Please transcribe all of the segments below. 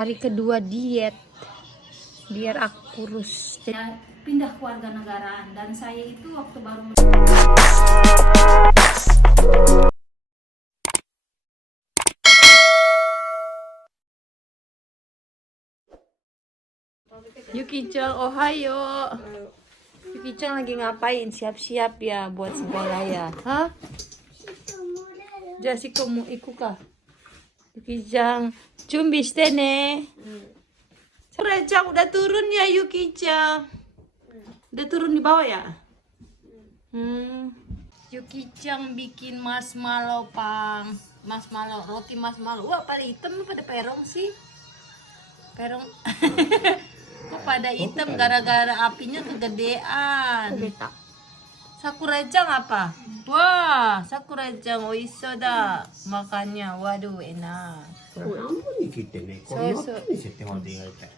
Hari kedua diet biar aku kurus. Ya, pindah keluarga negaraan dan saya itu waktu baru Yuki-chan, ohayo. Yuki-chan lagi ngapain? Siap-siap ya buat sekolah ya? Hah? Jasiko mau ikut kah? Yuki-chan, 준비してね. Rejang udah turun ya Yuki-chan? Udah turun di bawah ya? Yuki-chan bikin marshmallow pang. Marshmallow, roti marshmallow. Wah, pada hitam pada perong sih. Perong. Kok pada hitam gara-gara apinya kegedean. Sakurajang apa? Wah, sakurajang oiso da. Makannya, waduh enak.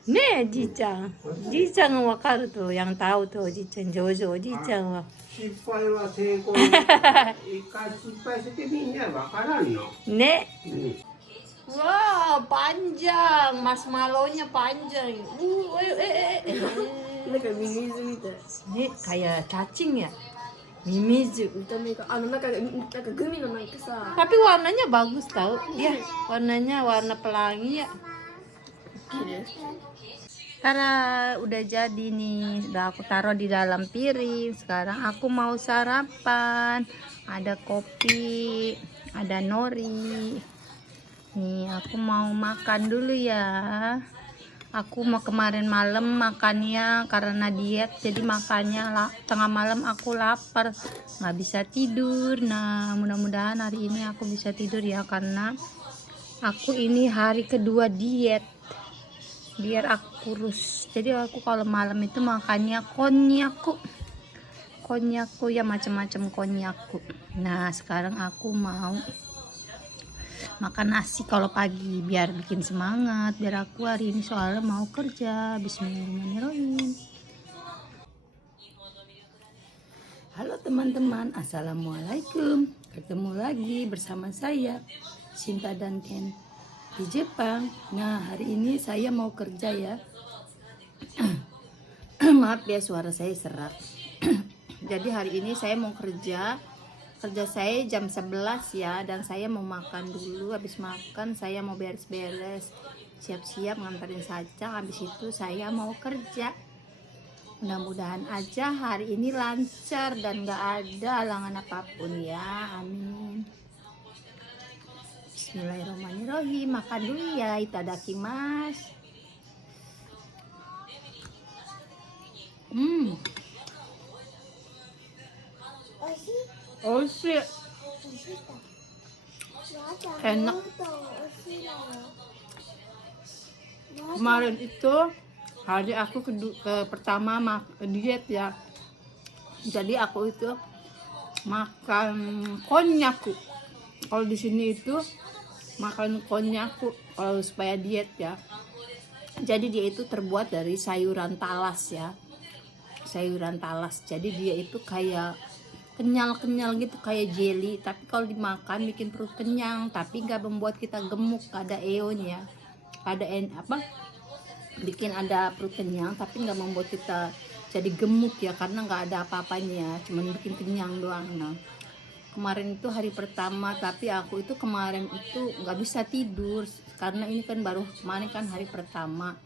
Ne, Ji-chan. Ji-chan wakaru tuh, yang tahu tuh Ji-chan Jojo, Ji-chan wa. Ne. Wow, panjang, marshmallow-nya panjang. Ini kayak cacing ya? Mimizu. Tapi warnanya bagus tau. Ya, warnanya warna pelangi ya. Karena udah jadi nih, udah aku taruh di dalam piring. Sekarang aku mau sarapan. Ada kopi, ada nori. Nih, aku mau makan dulu ya. Aku mau kemarin malam makannya karena diet, jadi makannya tengah malam aku lapar, nggak bisa tidur. Nah, mudah-mudahan hari ini aku bisa tidur ya, karena aku ini hari kedua diet biar aku kurus. Jadi aku kalau malam itu makannya konnyaku ya, macam-macam konnyaku. Nah, sekarang aku mau makan nasi kalau pagi biar bikin semangat, biar aku hari ini soalnya mau kerja. Bismillahirrahmanirrahim. Halo teman-teman, assalamualaikum. Ketemu lagi bersama saya Sinta dan Ken di Jepang. Nah, hari ini saya mau kerja ya. Maaf ya suara saya serak. Jadi hari ini saya mau kerja saya jam 11 ya, dan saya mau makan dulu. Habis makan saya mau beres-beres, siap-siap nganterin Saca. Habis itu saya mau kerja. Mudah-mudahan aja hari ini lancar dan gak ada halangan apapun ya, amin. Bismillahirrahmanirrahim. Makan dulu ya, itadakimasu. Oishi. Enak. Kemarin itu hari aku pertama diet ya. Jadi aku itu makan konnyaku. Kalau di sini itu makan konnyaku kalau supaya diet ya. Jadi dia itu terbuat dari sayuran talas ya. Sayuran talas. Jadi dia itu kayak kenyal gitu, kayak jelly, tapi kalau dimakan bikin perut kenyang, tapi nggak membuat kita gemuk, ada eonya, bikin ada perut kenyang, tapi nggak membuat kita jadi gemuk ya, karena nggak ada apa-apanya, cuman bikin kenyang doang. Nah, kemarin itu hari pertama, tapi aku itu kemarin itu nggak bisa tidur karena ini kan baru kemarin kan hari pertama.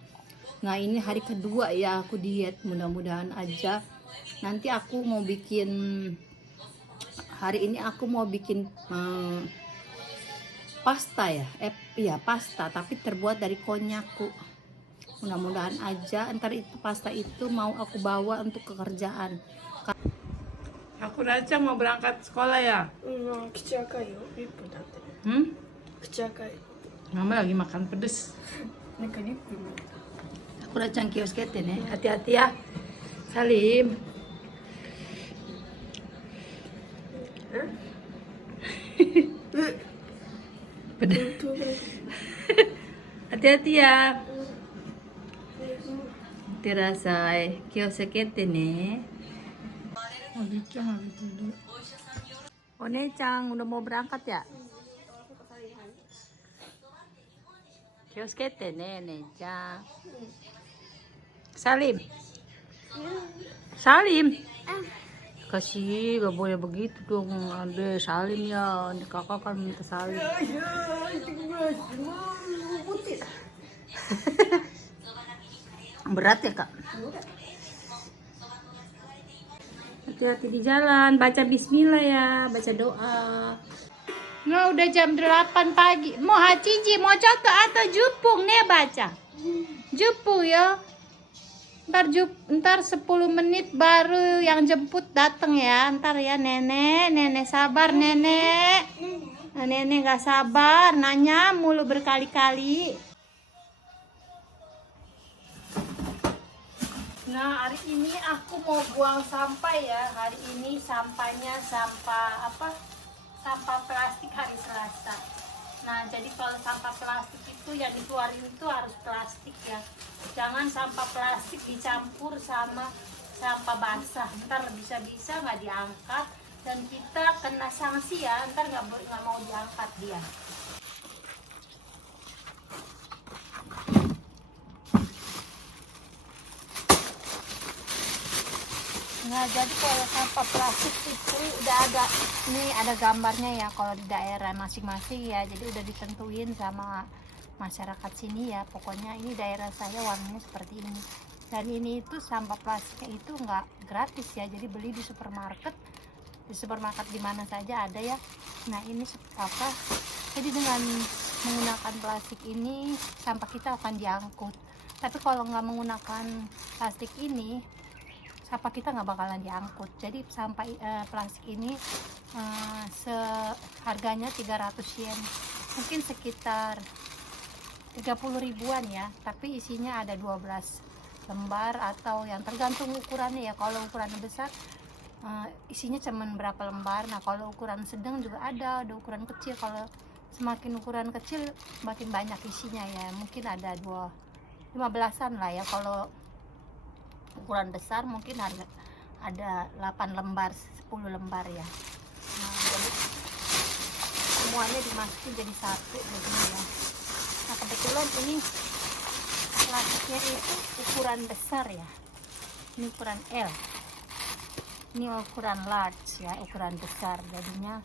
Nah, ini hari kedua ya aku diet. Mudah-mudahan aja nanti aku mau bikin, hari ini aku mau bikin pasta ya, pasta tapi terbuat dari konnyaku. Mudah-mudahan aja ntar itu pasta itu mau aku bawa untuk kerjaan. Aku Raja mau berangkat sekolah ya. Mama lagi makan pedes. Aku Raja kios kete nih, hati-hati ya. Salim. Hati-hati ya. Terasai, kiyosekete ne. One-chan udah mau berangkat ya? Kioskete nenek ja. Salim. Salim. Kasih, gak boleh begitu dong, Ade. Salim ya, ini kakak kan minta salim. Berat ya kak? Hati-hati di jalan, baca bismillah ya, baca doa. Nah udah jam 8 pagi, mau haciji, mau coto atau jupung nih baca. Jupung ya. Ntar 10 menit baru yang jemput datang ya. Ntar ya nenek sabar nenek. Nenek gak sabar, nanya mulu berkali-kali. Nah hari ini aku mau buang sampah ya. Hari ini sampahnya sampah apa? Sampah plastik hari Selasa. Nah jadi kalau sampah plastik itu yang dikeluarin itu harus plastik ya. Jangan sampah plastik dicampur sama sampah basah. Ntar bisa-bisa nggak diangkat dan kita kena sanksi ya. Ntar nggak mau diangkat dia. Nah jadi kalau sampah plastik itu udah ada gambarnya ya kalau di daerah masing-masing ya. Jadi udah ditentuin sama masyarakat sini ya. Pokoknya ini daerah saya warnanya seperti ini. Dan ini itu sampah plastiknya itu nggak gratis ya. Jadi beli di supermarket di mana saja ada ya. Nah ini apa? Jadi dengan menggunakan plastik ini sampah kita akan diangkut. Tapi kalau nggak menggunakan plastik ini sampah kita nggak bakalan diangkut. Jadi sampah plastik ini harganya 300 yen, mungkin sekitar 30 ribuan ya, tapi isinya ada 12 lembar atau yang tergantung ukurannya ya. Kalau ukuran besar isinya cuman berapa lembar. Nah kalau ukuran sedang juga ada ukuran kecil. Kalau semakin ukuran kecil makin banyak isinya ya, mungkin ada 15-an lah ya. Kalau ukuran besar mungkin ada 8 lembar 10 lembar ya. Nah jadi semuanya dimasukin jadi satu begini ya. Nah kebetulan ini plastiknya itu ukuran besar ya, ini ukuran L, ini ukuran large ya, ukuran besar. Jadinya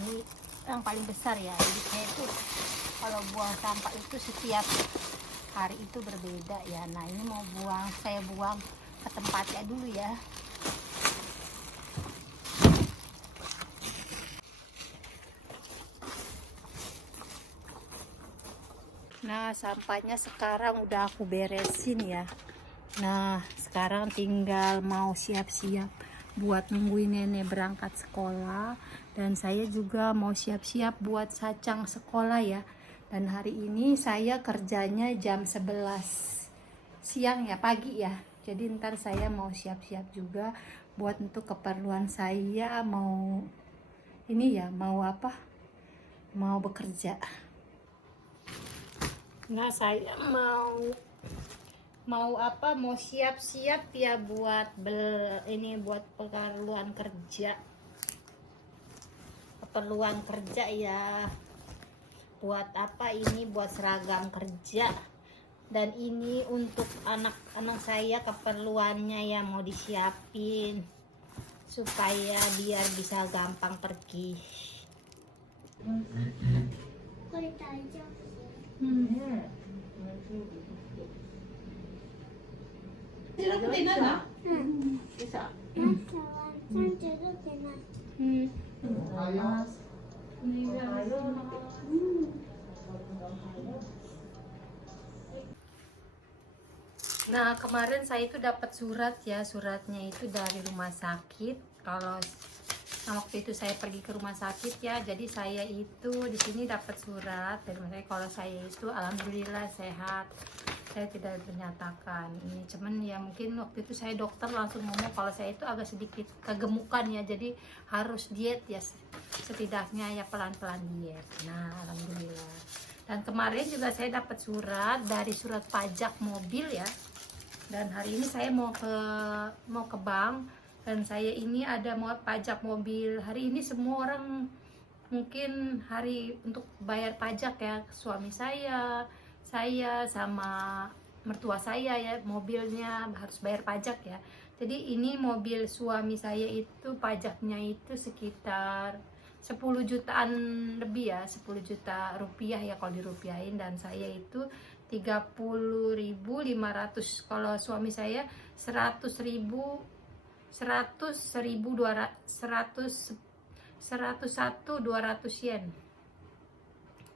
ini yang paling besar ya. Jadi saya itu kalau buang sampah itu setiap hari itu berbeda ya. Nah ini mau saya buang ke tempatnya dulu ya. Nah sampahnya sekarang udah aku beresin ya. Nah sekarang tinggal mau siap-siap buat nungguin nenek berangkat sekolah. Dan saya juga mau siap-siap buat Sacang sekolah ya. Dan hari ini saya kerjanya jam 11 siang ya, pagi ya. Jadi ntar saya mau siap-siap juga buat untuk keperluan saya, mau ini ya, mau apa? Mau bekerja. Nah saya mau apa? Mau siap-siap ya buat ini buat keperluan kerja. Keperluan kerja ya. Buat apa ini? Buat seragam kerja. Dan ini untuk anak-anak saya keperluannya ya, mau disiapin supaya biar bisa gampang pergi. Nah kemarin saya itu dapat surat ya, suratnya itu dari rumah sakit. Kalau waktu itu saya pergi ke rumah sakit ya, jadi saya itu di sini dapat surat dari rumah sakit kalau saya itu alhamdulillah sehat. Saya tidak menyatakan ini, cuman ya mungkin waktu itu saya dokter langsung ngomong kalau saya itu agak sedikit kegemukan ya, jadi harus diet ya, setidaknya ya pelan-pelan diet. Nah alhamdulillah. Dan kemarin juga saya dapat surat dari surat pajak mobil ya. Dan hari ini saya mau ke bank dan saya ini ada mau pajak mobil. Hari ini semua orang mungkin hari untuk bayar pajak ya, suami saya saya sama mertua saya ya, mobilnya harus bayar pajak ya. Jadi ini mobil suami saya itu pajaknya itu sekitar 10 jutaan lebih ya, 10 juta rupiah ya kalau dirupiahin, dan saya itu 30.500. Kalau suami saya 100.000, 101.200 yen.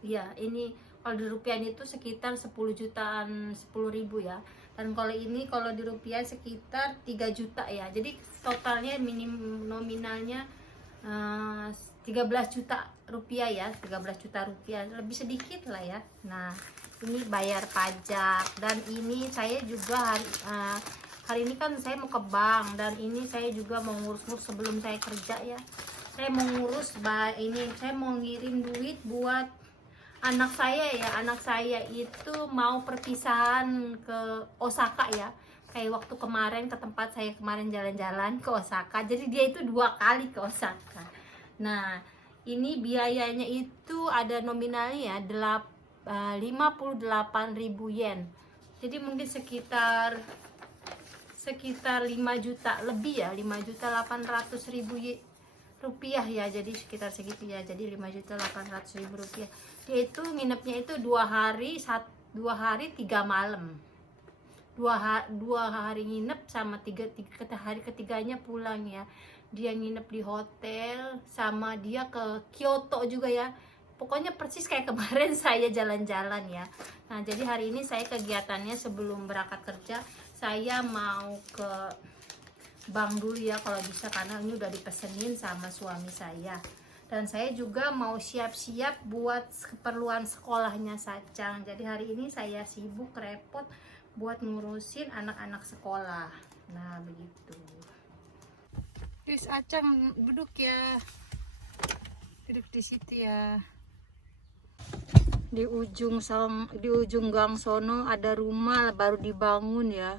Ya, ini kalau di rupiah itu sekitar 10 jutaan, 10.000 ya. Dan kalau ini kalau di rupiah sekitar 3 juta ya. Jadi totalnya minim nominalnya 13 juta rupiah ya, 13 juta rupiah, lebih sedikit lah ya. Nah, ini bayar pajak, dan ini saya juga hari ini kan saya mau ke bank, dan ini saya juga mau ngurus-ngurus sebelum saya kerja ya. Saya mau ngurus ini, saya mau ngirim duit buat anak saya ya. Anak saya itu mau perpisahan ke Osaka ya, kayak waktu kemarin ke tempat saya kemarin jalan-jalan ke Osaka, jadi dia itu 2 kali ke Osaka. Nah, ini biayanya itu ada nominalnya ya 58.000 yen, jadi mungkin sekitar 5 juta lebih ya, 5.800.000 rupiah ya, jadi sekitar segitu ya, jadi 5.800.000 rupiah. Dia itu nginepnya itu 2 hari 3 malam, 2 hari nginep, sama hari ketiganya pulang ya. Dia nginep di hotel, sama dia ke Kyoto juga ya, pokoknya persis kayak kemarin saya jalan-jalan ya. Nah, jadi hari ini saya kegiatannya sebelum berangkat kerja, saya mau ke bank dulu ya kalau bisa, karena ini udah dipesenin sama suami saya. Dan saya juga mau siap-siap buat keperluan sekolahnya Sacang. Jadi hari ini saya sibuk repot buat ngurusin anak-anak sekolah. Nah, begitu. Terus Acang duduk ya, duduk di situ ya. Di ujung gang sono ada rumah baru dibangun ya.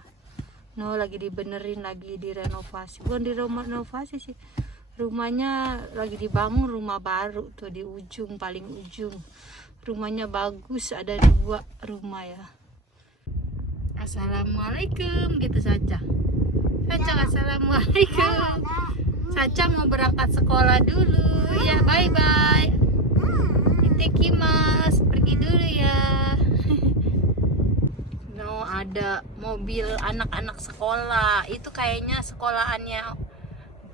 No, lagi dibenerin, lagi direnovasi. Bukan direnovasi sih, rumahnya lagi dibangun, rumah baru tuh di ujung, paling ujung. Rumahnya bagus, ada 2 rumah ya. Assalamualaikum gitu saja. Assalamualaikum. Saca mau berangkat sekolah dulu ya, bye bye. Itekimasu, pergi dulu ya. No, ada mobil anak-anak sekolah. Itu kayaknya sekolahannya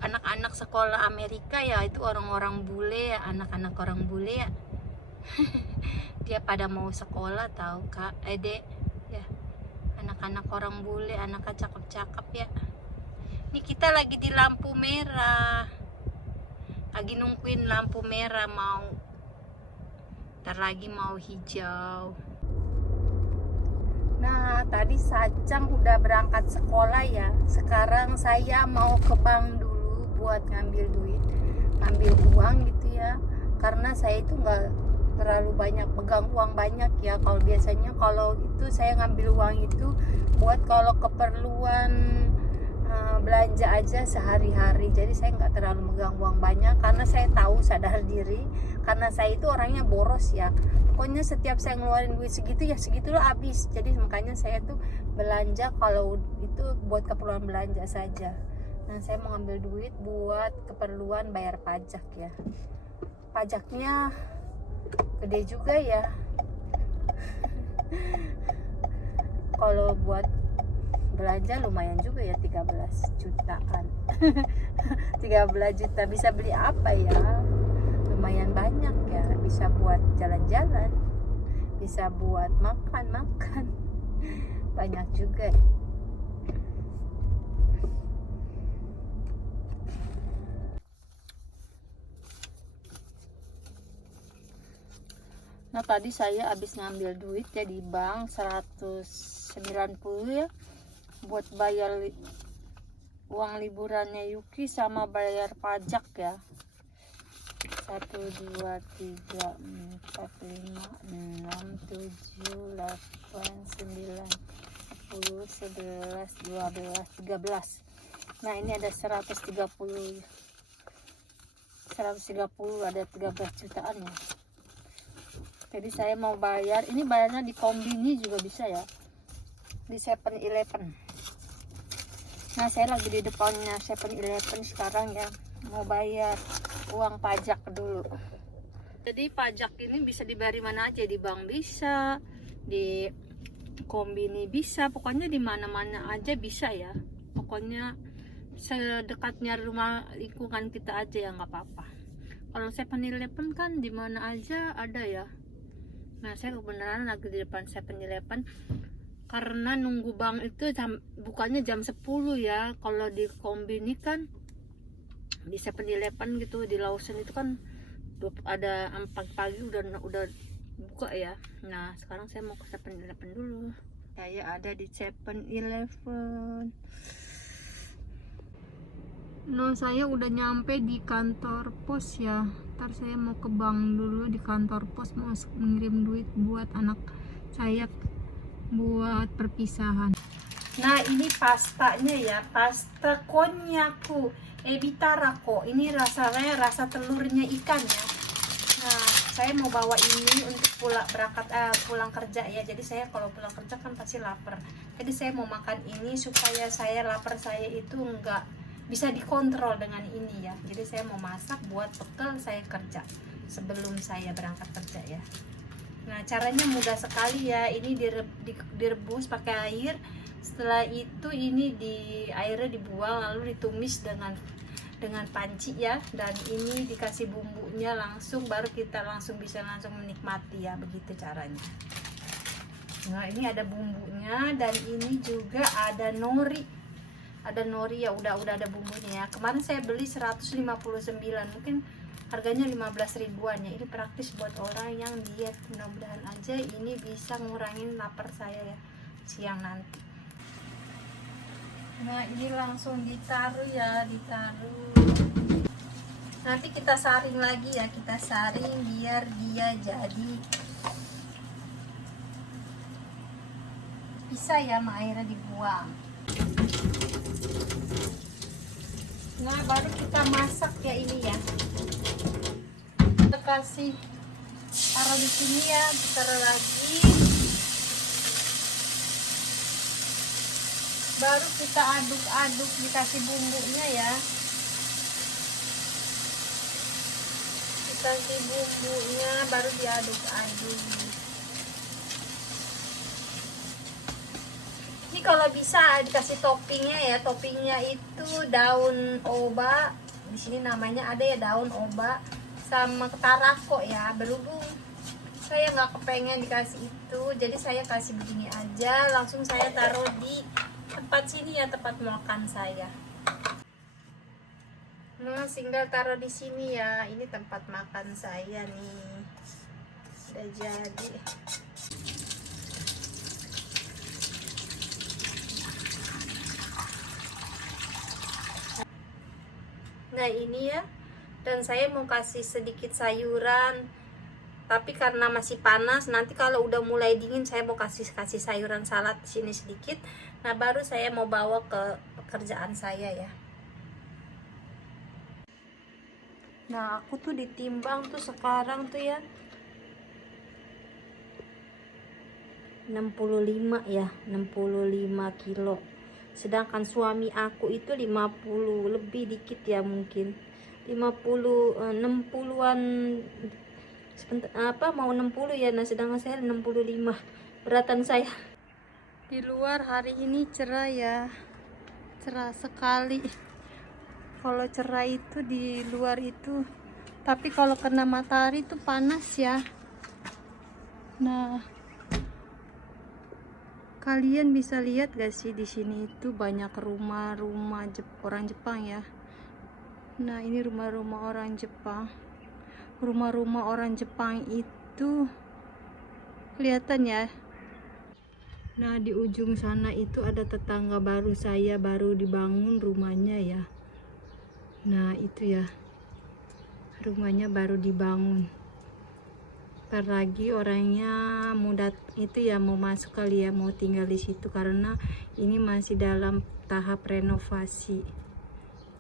anak-anak sekolah Amerika ya, itu orang-orang bule ya, anak-anak orang bule ya. Dia pada mau sekolah tahu Kak, Dek ya. Anak-anak orang bule, anaknya cakep-cakep ya. Ini kita lagi di lampu merah, lagi nungguin lampu merah, ntar lagi mau hijau. Nah, tadi Sacang udah berangkat sekolah ya. Sekarang saya mau ke bank dulu buat ngambil duit, ngambil uang gitu ya. Karena saya itu nggak terlalu banyak pegang uang banyak ya. Kalau biasanya kalau itu saya ngambil uang itu buat kalau keperluan belanja aja sehari-hari. Jadi saya nggak terlalu megang uang banyak, karena saya tahu, sadar diri, karena saya itu orangnya boros ya. Pokoknya setiap saya ngeluarin duit segitu ya segitulah habis. Jadi makanya saya tuh belanja kalau itu buat keperluan belanja saja. Nah, saya mau ngambil duit buat keperluan bayar pajak ya. Pajaknya gede juga ya. Kalau buat belanja lumayan juga ya, 13 jutaan. 13 juta bisa beli apa ya? Lumayan banyak ya, bisa buat jalan-jalan, bisa buat makan-makan. Banyak juga. Nah, tadi saya habis ngambil duit ya di bank 190 ya, buat bayar uang liburannya Yuki sama bayar pajak ya. 1, 2, 3, 4, 5, 6, 7, 8, 9, 10, 11, 12, 13. Nah, ini ada 130, ada 13 jutaan ya. Jadi saya mau bayar, ini bayarnya di Kombini juga bisa ya, di 7-Eleven. Nah saya lagi di depannya 7-Eleven sekarang ya, mau bayar uang pajak dulu. Jadi pajak ini bisa dibayar di mana aja, di bank bisa, di Kombini bisa, pokoknya di mana-mana aja bisa ya. Pokoknya sedekatnya rumah lingkungan kita aja ya, nggak apa-apa. Kalau 7-Eleven kan di mana aja ada ya. Nah saya kebenaran lagi di depan 7-Eleven karena nunggu bank itu bukannya jam 10 ya. Kalau di Kombini kan, di 7-Eleven gitu, di Lawson itu kan ada pagi-pagi udah buka ya. Nah sekarang saya mau ke 7-Eleven dulu. Saya ada di 7-Eleven. Nah saya udah nyampe di kantor pos ya. Ntar saya mau ke bank dulu, di kantor pos mau mengirim duit buat anak saya buat perpisahan. Nah ini pastanya ya, pasta konnyaku ebitarako. Ini rasanya rasa telurnya ikan ya. Nah saya mau bawa ini untuk pulang kerja ya. Jadi saya kalau pulang kerja kan pasti lapar. Jadi saya mau makan ini supaya saya lapar saya itu enggak bisa dikontrol dengan ini ya. Jadi saya mau masak buat bekal saya kerja sebelum saya berangkat kerja ya. Nah caranya mudah sekali ya. Ini direbus pakai air. Setelah itu ini airnya dibuang, lalu ditumis dengan panci ya. Dan ini dikasih bumbunya langsung, baru kita bisa langsung menikmati ya. Begitu caranya. Nah ini ada bumbunya, dan ini juga ada nori. Ada nori ya, udah ada bumbunya ya. Kemarin saya beli 159, mungkin harganya 15 ribuan ya. Ini praktis buat orang yang diet. Mudah-mudahan aja ini bisa ngurangin lapar saya ya siang nanti. Nah ini langsung ditaruh ya, nanti kita saring lagi ya, kita saring biar dia jadi bisa ya, sama airnya dibuang. Nah baru kita masak ya ini ya. Kita kasih taruh di sini ya, taruh lagi. Baru kita aduk-aduk, dikasih bumbunya ya. Dikasih bumbunya baru diaduk-aduk. Ini kalau bisa dikasih toppingnya ya. Toppingnya itu daun oba. Di sini namanya ada ya, daun oba sama tarako ya. Berhubung saya nggak kepengen dikasih itu, jadi saya kasih begini aja. Langsung saya taruh di tempat sini ya, tempat makan saya. Nah tinggal taruh di sini ya. Ini tempat makan saya nih. Udah jadi. Nah ini ya, dan saya mau kasih sedikit sayuran, tapi karena masih panas, nanti kalau udah mulai dingin saya mau kasih sayuran salad di sini sedikit. Nah baru saya mau bawa ke pekerjaan saya ya. Nah aku tuh ditimbang tuh sekarang tuh ya 65 ya, 65 kilo. Sedangkan suami aku itu 50 lebih dikit ya, mungkin 50 60-an mau 60 ya. Nah sedangkan saya 65 beratan saya. Di luar hari ini cerah ya, cerah sekali. Kalau cerah itu di luar itu, tapi kalau kena matahari itu panas ya. Nah kalian bisa lihat gak sih, di sini itu banyak rumah-rumah orang Jepang ya. Nah ini rumah-rumah orang Jepang. Rumah-rumah orang Jepang itu kelihatan ya. Nah di ujung sana itu ada tetangga baru saya, baru dibangun rumahnya ya. Nah itu ya, rumahnya baru dibangun. Ntar lagi orangnya itu ya mau masuk kali ya, mau tinggal di situ karena ini masih dalam tahap renovasi.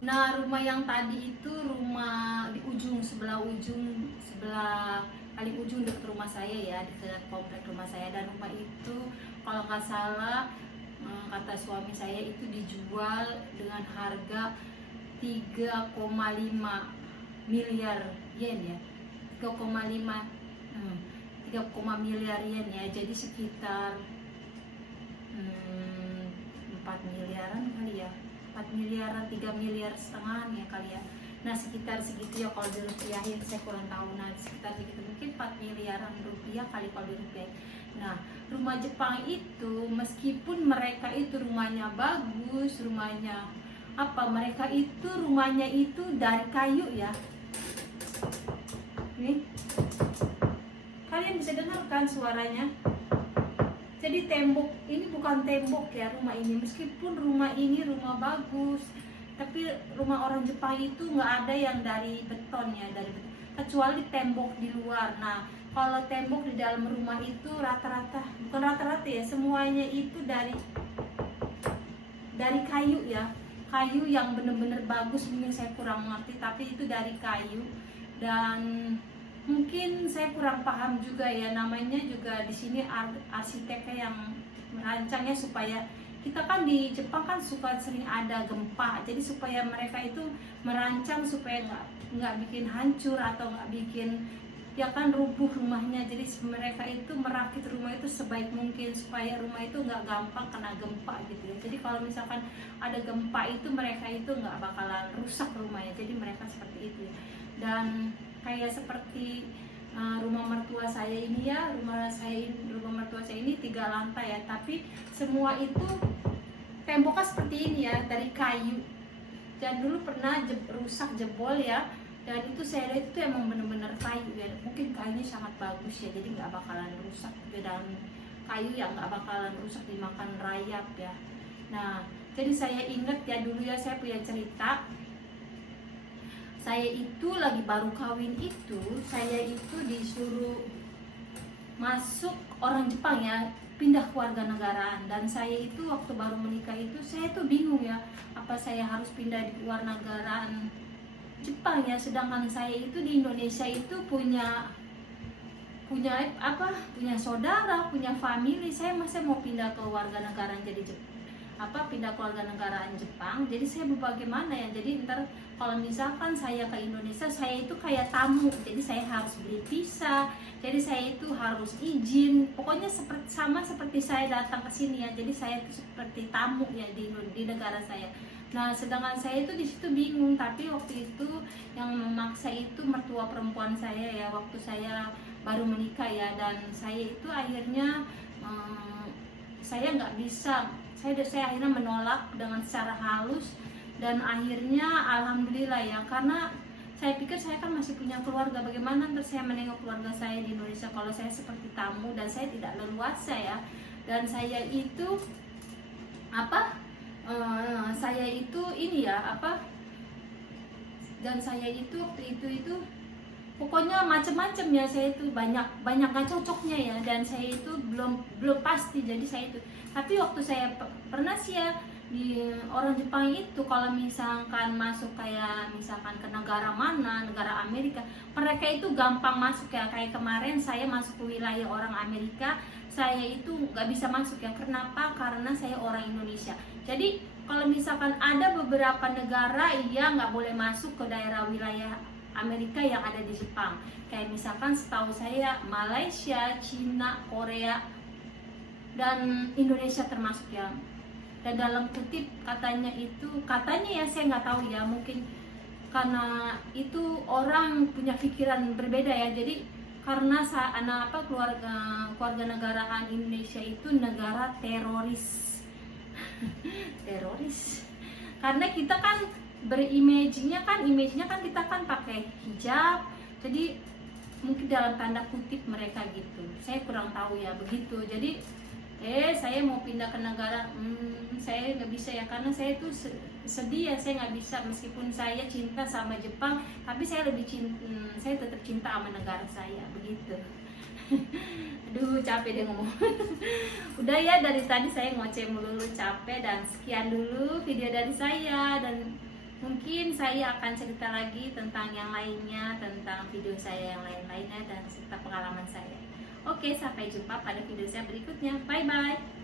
Nah rumah yang tadi itu rumah di sebelah paling ujung dekat rumah saya ya, dekat komplek rumah saya. Dan rumah itu kalau nggak salah kata suami saya itu dijual dengan harga 3,5 miliar yen ya, 3,5 miliar yen ya, jadi sekitar 4 miliaran kali ya, 4 miliaran, 3 miliar setengah ya kali ya. Nah sekitar segitu ya kalau dirupiahin, saya kurang tahu, nah sekitar segitu, mungkin 4 miliaran rupiah kali kalau dirupiahin. Nah rumah Jepang itu meskipun mereka itu rumahnya bagus, rumahnya apa, mereka itu rumahnya itu dari kayu ya. Nih kalian bisa dengar kan suaranya. Jadi tembok ini bukan tembok ya rumah ini, meskipun rumah ini rumah bagus, tapi rumah orang Jepang itu nggak ada yang dari beton ya, dari beton, kecuali tembok di luar. Nah kalau tembok di dalam rumah itu rata-rata, bukan rata-rata ya, semuanya itu dari kayu ya, kayu yang bener-bener bagus. Mungkin saya kurang mengerti, tapi itu dari kayu. Dan mungkin saya kurang paham juga ya, namanya juga di sini arsiteknya yang merancangnya, supaya kita kan di Jepang kan suka sering ada gempa, jadi supaya mereka itu merancang supaya nggak bikin hancur atau nggak bikin ya kan rubuh rumahnya. Jadi mereka itu merakit rumah itu sebaik mungkin supaya rumah itu nggak gampang kena gempa gitu ya. Jadi kalau misalkan ada gempa itu mereka itu nggak bakalan rusak rumahnya, jadi mereka seperti itu ya. Dan kayak seperti rumah mertua saya ini ya, rumah mertua saya ini 3 lantai ya, tapi semua itu temboknya seperti ini ya, dari kayu. Dan dulu pernah rusak, jebol ya, dan itu saya lihat itu emang bener-bener kayu ya, mungkin kayunya sangat bagus ya, jadi nggak bakalan rusak juga, dan kayu yang nggak bakalan rusak dimakan rayap ya. Nah jadi saya inget ya, dulu ya saya punya cerita. Saya itu lagi baru kawin itu, saya itu disuruh masuk orang Jepang ya, pindah kewarganegaraan. Dan saya itu waktu baru menikah itu, saya tuh bingung ya, apa saya harus pindah di kewarganegaraan Jepang ya, sedangkan saya itu di Indonesia itu punya saudara, punya family. Saya masih mau pindah ke warganegaraan jadi pindah ke warganegaraan Jepang. Jadi saya bagaimana ya, jadi ntar kalau misalkan saya ke Indonesia, saya itu kayak tamu, jadi saya harus beli visa, jadi saya itu harus izin, pokoknya sama seperti saya datang ke sini ya, jadi saya itu seperti tamu ya di negara saya. Nah sedangkan saya itu di situ bingung, tapi waktu itu yang memaksa itu mertua perempuan saya ya, waktu saya baru menikah ya. Dan saya itu akhirnya saya nggak bisa, saya akhirnya menolak dengan secara halus. Dan akhirnya alhamdulillah ya, karena saya pikir saya kan masih punya keluarga, bagaimana nanti saya menengok keluarga saya di Indonesia kalau saya seperti tamu dan saya tidak leluasa ya. Dan saya itu saya itu ini ya dan saya itu waktu itu pokoknya macam-macam ya, saya itu banyak gak cocoknya ya, dan saya itu belum pasti. Jadi saya itu, tapi waktu saya pernah sih ya di orang Jepang itu, kalau misalkan masuk kayak misalkan ke negara mana, negara Amerika, mereka itu gampang masuk ya. Kayak kemarin saya masuk ke wilayah orang Amerika, saya itu nggak bisa masuk ya. Kenapa? Karena saya orang Indonesia. Jadi kalau misalkan ada beberapa negara ya nggak boleh masuk ke daerah wilayah Amerika yang ada di Jepang. Kayak misalkan setahu saya Malaysia, Cina, Korea, dan Indonesia termasuk ya. Dan dalam kutip katanya ya, saya nggak tahu ya, mungkin karena itu orang punya pikiran berbeda ya. Jadi karena keluarga negaraan Indonesia itu negara teroris. Teroris karena kita kan image-nya kan kita kan pakai hijab, jadi mungkin dalam tanda kutip mereka gitu, saya kurang tahu ya begitu. Jadi saya mau pindah ke negara, saya nggak bisa ya, karena saya tuh sedih ya, saya nggak bisa, meskipun saya cinta sama Jepang, tapi saya tetap cinta sama negara saya begitu. Aduh capek deh ngomong. Udah ya, dari tadi saya ngoceh melulu, capek. Dan sekian dulu video dari saya, dan Mungkin saya akan cerita lagi tentang yang lainnya, tentang video saya yang lain-lainnya, dan serta pengalaman saya. Oke, sampai jumpa pada video saya berikutnya. Bye-bye.